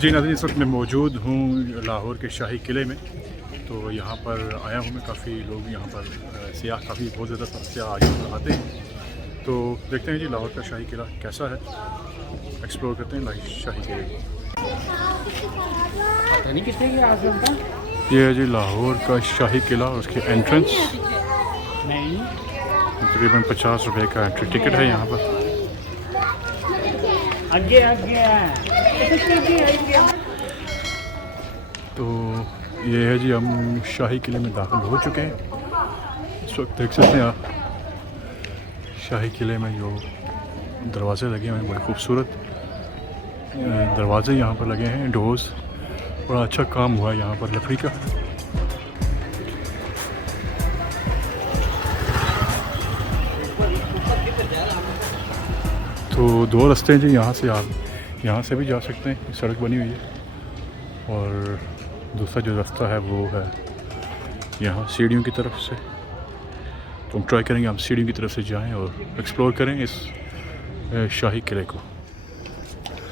जी नाज़रीन, इस वक्त मैं मौजूद हूँ लाहौर के शाही किले में। तो यहाँ पर आया हूँ मैं, काफ़ी लोग यहाँ पर सियाह काफ़ी बहुत ज़्यादा सियाह यहाँ पर आते हैं। तो देखते हैं जी लाहौर का शाही किला कैसा है, एक्सप्लोर करते हैं शाही किले को। ये है जी लाहौर का शाही किला और उसकी एंट्रेंस। तकरीबन 50 रुपये का एंट्री टिकट है यहाँ पर। तो ये है जी, हम शाही किले में दाखिल हो चुके हैं। इस वक्त देख सकते हैं आप शाही किले में जो दरवाज़े लगे हुए हैं, बड़े खूबसूरत दरवाज़े यहाँ पर लगे हैं। डोर्स, बड़ा अच्छा काम हुआ है यहाँ पर लकड़ी का। तो दो रास्ते हैं जी, यहाँ से आप यहाँ से भी जा सकते हैं, सड़क बनी हुई है। और दूसरा जो रास्ता है वो है यहाँ सीढ़ियों की तरफ से। तो हम ट्राई करेंगे हम सीढ़ियों की तरफ से जाएं और एक्सप्लोर करें इस शाही किले को।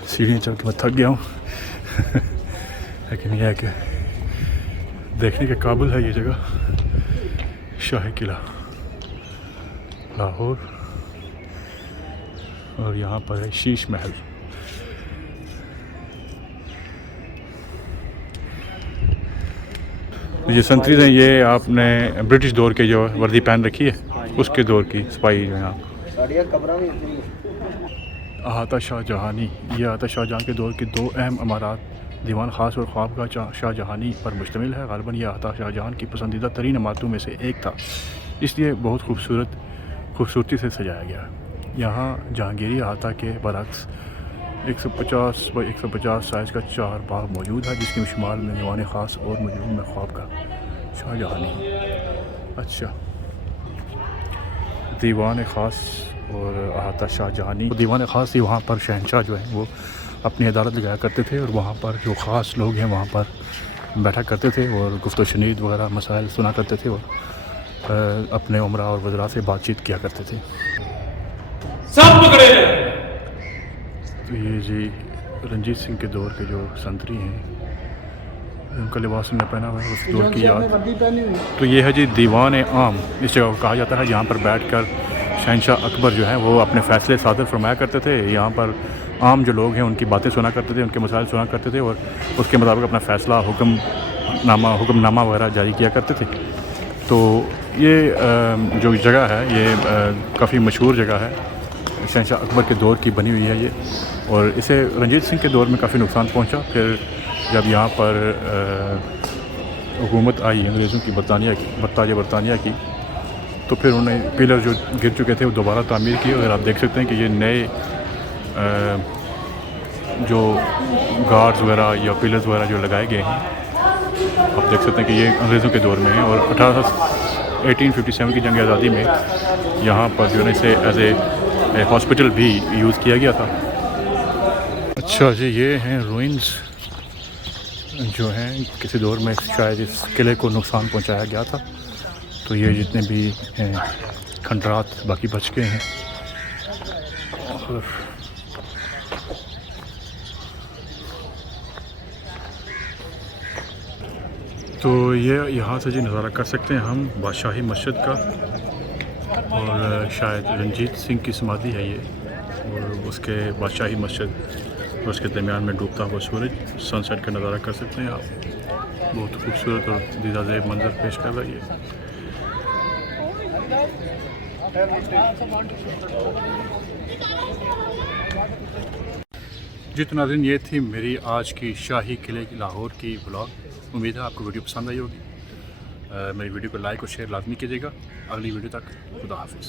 सीढ़ियाँ चल के मैं थक गया हूँ लेकिन यह है कि देखने के काबिल है ये जगह, शाही किला लाहौर। और यहाँ पर है शीश महल। ये संतरीज़ हैं, ये आपने ब्रिटिश दौर के जो वर्दी पहन रखी है उसके दौर की सिपाही जो यहाँ। अहाता शाहजहानी, ये अहाता शाहजहां के दौर की दो अहम इमारत दीवान ख़ास और ख्वाबगाह शाहजहानी पर मुश्तमिल है। ग़ालिबन यह अहाता शाहजहां की पसंदीदा तरीन इमारतों में से एक था, इसलिए बहुत खूबसूरती से सजाया गया। यहाँ जहांगीरी अहाता के बरक्स 150 बाई 150 साइज़ का 4 बाग मौजूद है, जिसके शुमाल में दीवान ख़ास और मजमून में ख्वाबगाह शाहजहानी। अच्छा, दीवान ख़ास और अहाता शाहजहानी। दीवान ख़ास थी, वहाँ पर शहंशाह जो है वो अपनी अदालत लगाया करते थे और वहाँ पर जो ख़ास लोग हैं वहाँ पर बैठा करते थे और गुफ्त व शनीद वगैरह मसाइल सुना करते थे और अपने उमरा और वज़रा से बातचीत किया करते थे। तो ये जी रंजीत सिंह के दौर के जो संतरी हैं, उनका लिबास उन्होंने पहना हुआ है उस दौर की याद। तो ये है जी दीवान आम, इस जगह को कहा जाता है। यहाँ पर बैठकर शहंशाह अकबर जो है वो अपने फ़ैसले सादर फरमाया करते थे। यहाँ पर आम जो लोग हैं उनकी बातें सुना करते थे, उनके मसाइल सुना करते थे और उसके मुताबिक अपना फ़ैसला हुक्मनामा वगैरह जारी किया करते थे। तो ये जो जगह है ये काफ़ी मशहूर जगह है, शहंशाह अकबर के दौर की बनी हुई है ये। और इसे रंजीत सिंह के दौर में काफ़ी नुकसान पहुंचा। फिर जब यहाँ पर हुकूमत आई अंग्रेज़ों की, बरतानिया की, तो फिर उन्हें पिलर जो गिर चुके थे वो दोबारा तामीर किए। और आप देख सकते हैं कि ये नए जो गार्ड्स वगैरह या पिलर्स वगैरह जो लगाए गए हैं, आप देख सकते हैं कि ये अंग्रेज़ों के दौर में है। और 1857 की जंग आज़ादी में यहाँ पर जो है इसे एज ए हॉस्पिटल भी यूज़ किया गया था। अच्छा जी, ये हैं रूइंस जो हैं किसी दौर में शायद इस किले को नुकसान पहुँचाया गया था। तो ये जितने भी हैं खंडरात बाकी बच गए हैं। और तो ये यहाँ से जी नज़ारा कर सकते हैं हम बादशाही मस्जिद का, और शायद रंजीत सिंह की समाधि है ये। और उसके बादशाही मस्जिद और उसके दरमियान में डूबता हुआ सूरज, सनसेट का नज़ारा कर सकते हैं आप। बहुत खूबसूरत और दीदार मंजर पेश कर रहा है ये। जी तो नाज़रीन, ये थी मेरी आज की शाही किले की लाहौर की व्लॉग। उम्मीद है आपको वीडियो पसंद आई होगी। मेरी वीडियो को लाइक और शेयर लाजमी कीजिएगा। अगली वीडियो तक खुदा हाफिज़।